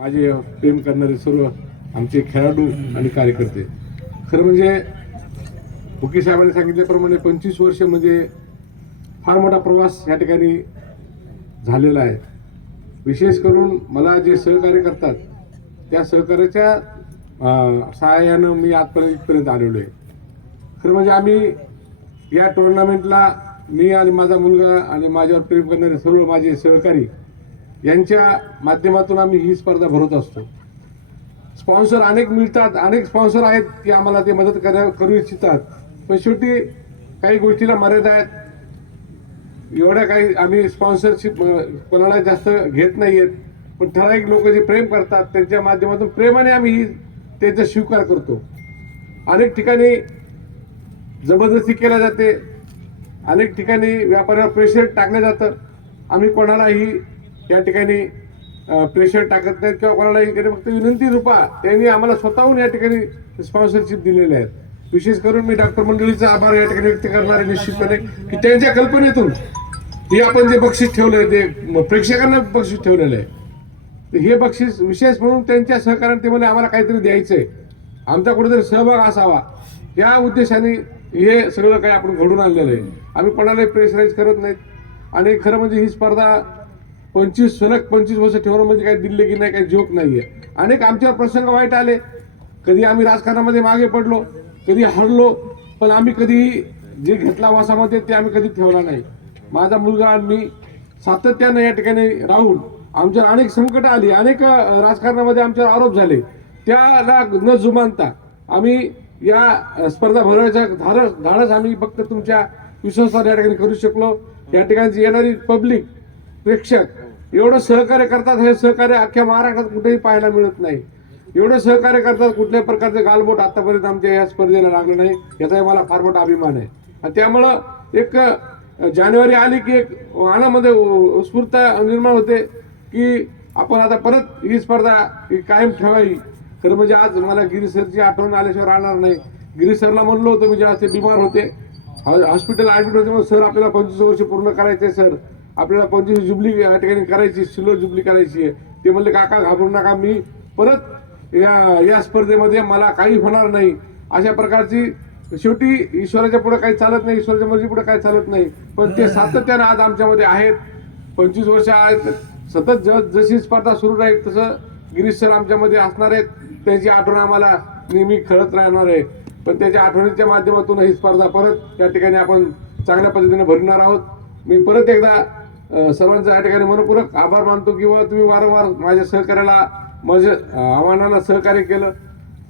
माझे प्रेम करणारे सर्व आमचे खेळाडू आणि कार्यकर्ते. खरं म्हणजे बुकी साहेबांनी सांगितल्याप्रमाणे पंचवीस वर्ष म्हणजे फार मोठा प्रवास या ठिकाणी झालेला आहे. विशेष करून मला जे सहकार्य करतात त्या सहकार्याच्या सहाय्यानं मी आजपर्यंत इथपर्यंत आलेलो आहे. खरं म्हणजे आम्ही या टुर्नामेंटला मी आणि माझा मुलगा आणि माझ्यावर प्रेम करणारे सर्व माझे सहकारी यांच्या माध्यमातून आम्ही ही स्पर्धा भरत असतो. स्पॉन्सर अनेक मिळतात अनेक स्पॉन्सर आहेत की आम्हाला ते मदत करा करू इच्छितात. पण शेवटी काही गोष्टीला मर्यादा आहेत. एवढ्या काही आम्ही स्पॉन्सरशिप कोणाला जास्त घेत नाही आहेत पण ठराविक लोक जे प्रेम करतात त्यांच्या माध्यमातून प्रेमाने आम्ही ही त्यांचा स्वीकार करतो. अनेक ठिकाणी जबरदस्ती केल्या जाते. अनेक ठिकाणी व्यापाऱ्यावर प्रेशर टाकलं जातं. आम्ही कोणालाही या ठिकाणी प्रेशर टाकत नाहीत किंवा कोणालाही इकडे फक्त विनंती रूपा त्यांनी आम्हाला स्वतःहून या ठिकाणी स्पॉन्सरशिप दिलेले आहेत. विशेष करून मी डॉक्टर मंडळीचा आभार या ठिकाणी व्यक्त करणार आहे निश्चितपणे की त्यांच्या कल्पनेतून हे आपण जे बक्षीस ठेवलं ते प्रेक्षकांना बक्षीस ठेवलेलं आहे. तर हे बक्षीस विशेष म्हणून त्यांच्या सहकार्याने ते म्हणजे आम्हाला काहीतरी द्यायचंय आमचा कुठेतरी सहभाग असावा. या उद्देशाने हे सगळं काही आपण घडून आणलेलं आहे. आम्ही कोणालाही प्रेशराईज करत नाहीत. आणि खरं म्हणजे ही स्पर्धा पंचवीस सलग पंचवीस वर्ष ठेवणं म्हणजे काही दिले की नाही काही जोक नाहीये. अनेक आमच्यावर प्रसंग वाईट आले. कधी आम्ही राजकारणामध्ये मागे पडलो कधी हरलो पण आम्ही कधी जे घेतला वासामध्ये ते आम्ही कधी ठेवला नाही. माझा मुलगा आणि मी सातत्यानं या ठिकाणी राहून आमच्या अनेक संकट आली अनेक राजकारणामध्ये आमच्यावर आरोप झाले. त्याला न जुमानता आम्ही या स्पर्धा भरवण्याच्या धाडस धाडस आम्ही फक्त तुमच्या विश्वासावर या ठिकाणी करू शकलो. या ठिकाणची येणारी पब्लिक प्रेक्षक एवढं सहकार्य करतात हे सहकार्य अख्ख्या महाराष्ट्रात कुठेही पाहायला मिळत नाही. एवढं सहकार्य करतात कुठल्याही प्रकारचं गालबोट आतापर्यंत आमच्या या स्पर्धेला लागलं नाही. याचाही मला फार मोठा अभिमान आहे. आणि त्यामुळं एक जानेवारी आली की एक मनामध्ये उत्स्फूर्त निर्माण होते की आपण आता परत ही स्पर्धा ही कायम ठेवावी. खरं म्हणजे आज मला गिरीसरची आठवण आल्याशिवाय राहणार नाही. गिरीसरला म्हणलो होतो मी जेव्हा ते बिमार होते. हॉस्पिटल ॲडमिट होते मग सर आपल्याला पंचवीस वर्ष पूर्ण करायचे सर. आपल्याला पंचवीस जुबली या ठिकाणी करायची सिल्वर जुबली करायची आहे. ते म्हणले काका घाबरू नका मी परत या या स्पर्धेमध्ये मला काही होणार नाही. अशा प्रकारची शेवटी ईश्वराच्या पुढे काही चालत नाही ईश्वराच्या मर्जी पुढे काही चालत नाही. पण ते सातत्यानं आज आमच्यामध्ये आहेत. पंचवीस वर्ष आहेत. सतत ज जशी स्पर्धा सुरू राहील तसं गिरीश सर आमच्यामध्ये असणार आहेत. त्याची आठवण आम्हाला नेहमी खळत राहणार आहे. पण त्याच्या आठवणीच्या माध्यमातून ही स्पर्धा परत या ठिकाणी आपण चांगल्या पद्धतीने भरणार आहोत. मी परत एकदा सर्वांचा या ठिकाणी मनपूर्वक आभार मानतो किंवा तुम्ही वारंवार माझ्या सहकार्याला माझ्या आव्हानाला सहकार्य केलं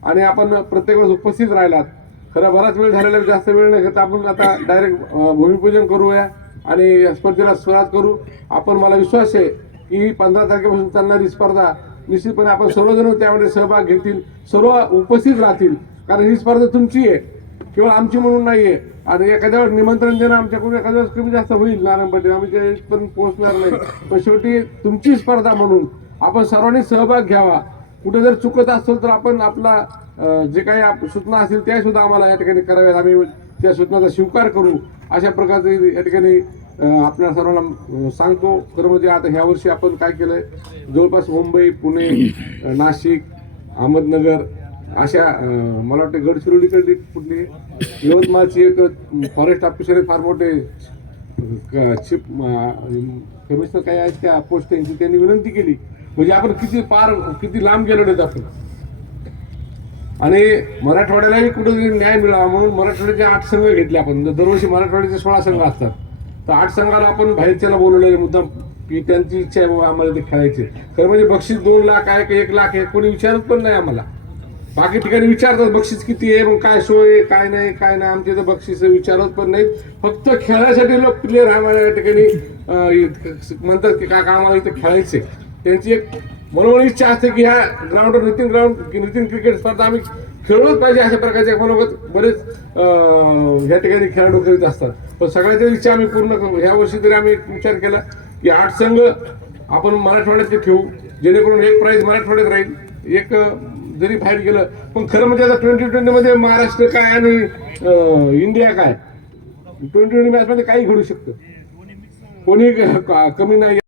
आणि आपण प्रत्येक वेळेस उपस्थित राहिलात. खरं बराच वेळ झालेला जास्त वेळ नाही घेता आपण आता डायरेक्ट भूमिपूजन करूया आणि या स्पर्धेला सुरुवात करू. आपण मला विश्वास आहे की ही पंधरा तारखेपासून चालणारी स्पर्धा निश्चितपणे आपण सर्वजण त्यामध्ये सहभाग घेतील सर्व उपस्थित राहतील. कारण ही स्पर्धा तुमची आहे. केवळ आमची म्हणून नाहीये. आणि एखाद्या वेळेस निमंत्रण देणं आमच्याकडून एखाद्या वेळेस कमी जास्त होईल नारायण पाटील आम्ही ते पण पोहोचणार नाही. पण शेवटी तुमची स्पर्धा म्हणून आपण सर्वांनी सहभाग घ्यावा. कुठे जर चुकत असेल तर आपण आपला जे काही आप- सूचना असतील त्या सुद्धा आम्हाला या ठिकाणी कराव्यात. आम्ही त्या सूचनाचा स्वीकार करू. अशा प्रकारचे या ठिकाणी आपल्या सर्वांना सांगतो. खरं म्हणजे आता ह्या वर्षी आपण काय केलंय? जवळपास मुंबई पुणे नाशिक अहमदनगर अशा मला वाटतं गडचिरोलीकडली कुठली यवतमाळची एक फॉरेस्ट ऑफिसर आहे फार मोठे चिप कमिशनर काय आहेत त्या पोस्ट यांची त्यांनी विनंती केली. म्हणजे आपण किती पार किती लांब गेलो आहेत आपण. आणि मराठवाड्यालाही कुठेतरी न्याय मिळावा म्हणून मराठवाड्याचे आठ संघ घेतले आपण. दरवर्षी मराठवाड्याचे सोळा संघ असतात तर आठ संघाला आपण बाहेरच्याला बोलवलेले मुद्दाम की त्यांची इच्छा आहे बाबा आम्हाला ते खेळायचे. खरं म्हणजे बक्षीस दोन लाख आहे का एक लाख आहे कोणी विचारत पण नाही आम्हाला. बाकी ठिकाणी विचारतात बक्षीस किती आहे मग काय सोय आहे, काय नाही काय नाही आमच्या इथं बक्षीस विचारत पण नाहीत. फक्त खेळासाठी लोक प्लेअर आम्हाला या ठिकाणी. अं, इ- म्हणतात की काका आम्हाला इथं खेळायचे त्यांची एक मनोमन इच्छा असते की ह्या ग्राउंडवर नितीन ग्राउंड नितीन क्रिकेट स्पर्धा आम्ही खेळलोच पाहिजे अशा प्रकारचे मनोगत बरेच अं, या ठिकाणी खेळाडू करीत असतात. पण सगळ्याच्या इच्छा आम्ही पूर्ण करू. ह्या वर्षी तरी आम्ही एक विचार केला की आठ संघ आपण मराठवाड्यातले ठेवू. जेणेकरून एक प्राईज मराठवाड्यात राहील. एक अं, जरी बाहेर गेलं पण खरं म्हणजे आता ट्वेंटी ट्वेंटी मध्ये महाराष्ट्र काय आणि इंडिया काय? ट्वेंटी ट्वेंटी मॅच मध्ये काही घडू शकतं. कोणी कमी नाही